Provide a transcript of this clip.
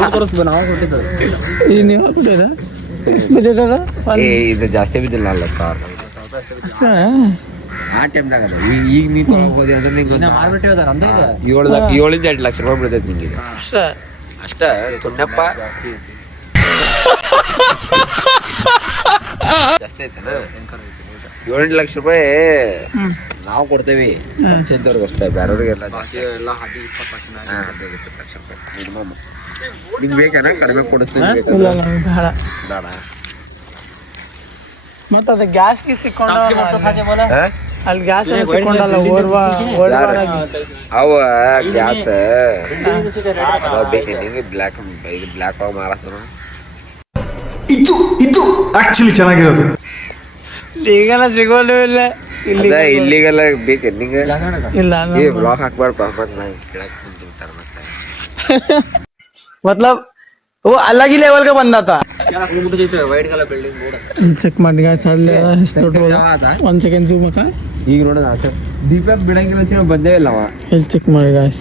ನೀವು ಹಾಕ್ಬಿಟ್ಟಿದ ಬಿದ್ದಿದ್ದದ ಇದು ಜಾಸ್ತಿ ಬಿದ್ದಿಲ್ಲ ಅಲ್ಲ ಸರ್ ಆ ಟೈಮ್ನಾಗ ಅದ ಈಗ ನೀ ತಗೋಬೋದು ಅಂದ್ರೆ ನಿಂಗೆ 7 ಲಕ್ಷ ರೂಪಾಯಿ ಬೀಳ್ತೈತೆ ನಿಂಗೆ ಇದು ಅಷ್ಟ ತುಣ್ಣಪ್ಪ ಜಾಸ್ತಿ ಐತನ 7 ಲಕ್ಷ ರೂಪಾಯಿ ನಾವು ಕೊಡ್ತೇವಿ ಚೆಂದವ್ರಿಗೆ ಅಷ್ಟೇ ಬೇರೆಯವ್ರಿಗೆಲ್ಲ ಜಾಸ್ತಿ ಎಲ್ಲ 15-20 ಲಕ್ಷ ರೂಪಾಯಿ ಮಿನಿಮಮ್ ನಿಂಗೆ ಬೇಕನ ಕಡಿಮೆ ಕೊಡಿಸ್ತೀನಿ ಬೇಡ ಮತ್ತೆ ಅದು ಗ್ಯಾಸ್ ಸಿಕ್ಕೊಂಡ ಅಲ್ಲಿ ಗ್ಯಾಸ್ ಸಿಕ್ಕೊಂಡಲ್ಲ ಅವ ಗ್ಯಾಸ್ ಬೇಕೆ ನಿಂಗೆ ಬ್ಲ್ಯಾಕ್ ಇದು ಬ್ಲ್ಯಾಕ್ ಒಳಗೆ ಮಾರಾಸ್ತಾರ ಇದು ಆಕ್ಚುಲಿ ಚೆನ್ನಾಗಿರೋದು ಈಗೆಲ್ಲ ಸಿಗೋಲ್ಲ ಇಲ್ಲ ಇಲ್ಲಿಗೆಲ್ಲ ಬೇಕೆ ನಿಂಗೆ ಇಲ್ಲ ಈ ಬ್ಲಾಗ್ ಹಾಕ್ಬಾರ್ದು ಮತ್ತೆ ನಾನು ಕೇಳಕ್ ಕುಂತಿರ್ತಾರೆ ಮತ್ತೆ मतलब वो अलग ही लेवल का बंदा था ವೈಟ್ ಕಲರ್ ಬಿಲ್ಡಿಂಗ್ ಚೆಕ್ ಮಾಡಿ ಗಾಯ್ಸ್ ಅಲ್ಲಿ ಎಷ್ಟು ದೊಡ್ಡ 1 ಸೆಕೆಂಡ್ ಜೂಮ್ ಹಾಕ ಈಗ ನೋಡೋಣ ದೀಪ ಬಿಡಂಗಿಲ್ಲ ಬಂದೇ ಇಲ್ಲ ಅವ ಚೆಕ್ ಮಾಡಿ ಗಾಯ್ಸ್